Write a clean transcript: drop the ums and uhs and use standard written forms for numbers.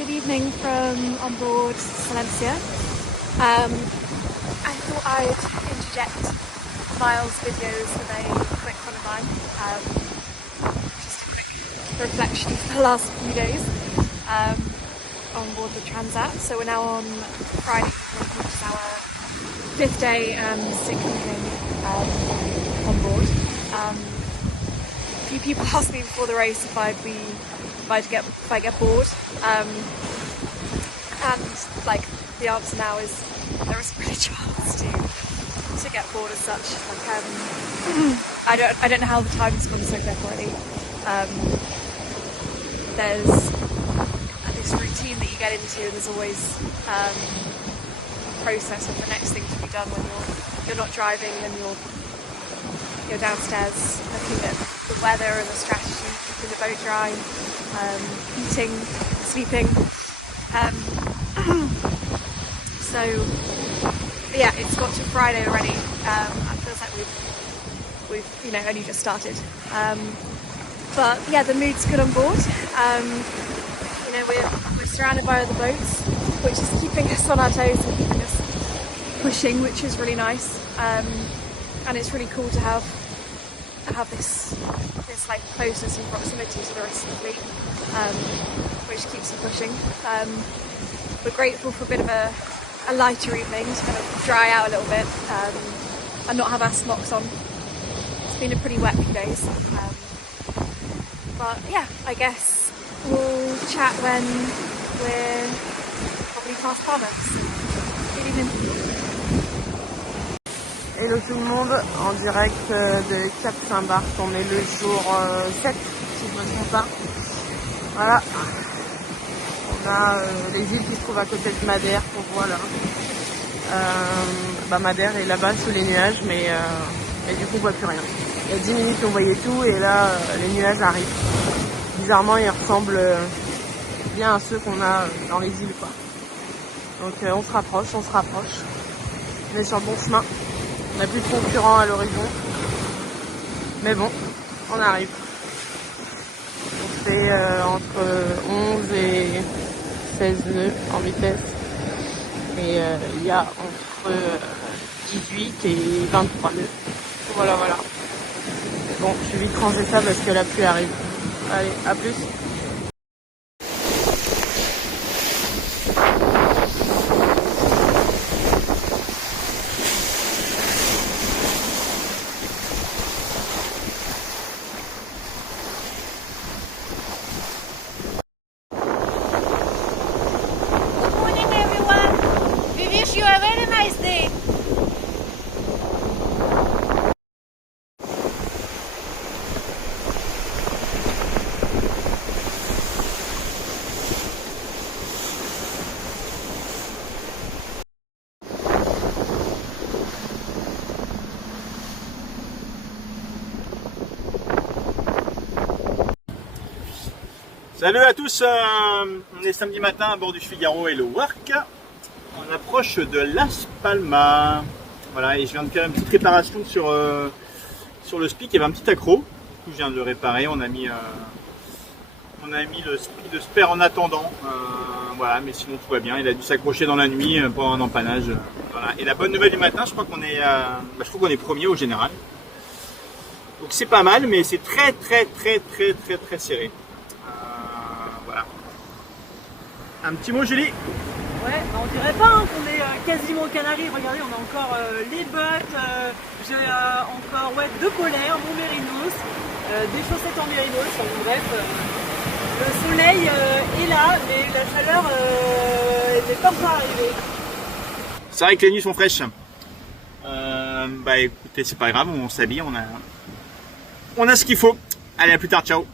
good evening from on board Silencia. I thought I'd interject Miles' videos with a quick one of mine. Just a quick reflection for the last few days on board the Transat. So we're now on Friday evening, which is our 5th day and 6th evening on board. A few people asked me before the race if I get bored, and like the answer now is there isn't really a chance to get bored as such. Like I don't know how the time's gone so quick already. There's this routine that you get into, and there's always a process of the next thing to be done when you're not driving and you're downstairs looking at the weather and the strategy, keeping the boat dry, eating, sleeping. So yeah, it's got to Friday already. It feels like we've only just started. But yeah, the mood's good on board. We're surrounded by other boats, which is keeping us on our toes and keeping us pushing, which is really nice. And it's really cool to have this like closeness and proximity to the rest of the fleet, which keeps you pushing. We're grateful for a bit of a lighter evening to kind of dry out a little bit and not have our smocks on. It's been a pretty wet few days, but yeah, I guess we'll chat when we're probably past Palma. So, good evening. Hello tout le monde, en direct de Cap Saint-Barth. On est le jour 7, si je ne me trompe pas. Voilà. On a les îles qui se trouvent à côté de Madère, qu'on voit là. Madère est là-bas sous les nuages, mais du coup on voit plus rien. Il y a 10 minutes on voyait tout et là les nuages arrivent. Bizarrement ils ressemblent bien à ceux qu'on a dans les îles, quoi. Donc on se rapproche. On est sur le bon chemin. On n'a plus de concurrents à l'horizon. Mais bon, on arrive. On fait entre 11 et 16 nœuds en vitesse. Et il y a entre 18 et 23 nœuds. Voilà. Bon, je vais vite ranger ça parce que la pluie arrive. Allez, à plus. You a very nice day. Salut à tous, on est samedi matin à bord du Figaro et le Work. On approche de Las Palmas. Voilà, et je viens de faire une petite réparation sur le SPIC. Il y avait un petit accro. Du coup, je viens de le réparer. On a mis le SPIC de spare en attendant. Voilà, mais sinon tout va bien. Il a dû s'accrocher dans la nuit pendant un empannage. Voilà. Et la bonne nouvelle du matin, je crois qu'on est premier au général. Donc c'est pas mal, mais c'est très serré. Voilà. Un petit mot, Julie? Ouais, on dirait pas qu'on est quasiment aux Canaries. Regardez, on a encore les bottes, j'ai encore 2 polaires, mon mérinos, des chaussettes en mérinos. Enfin, bref, le soleil est là, mais la chaleur n'est pas encore arrivée. C'est vrai que les nuits sont fraîches. Écoutez, c'est pas grave, on s'habille, on a ce qu'il faut. Allez, à plus tard, ciao.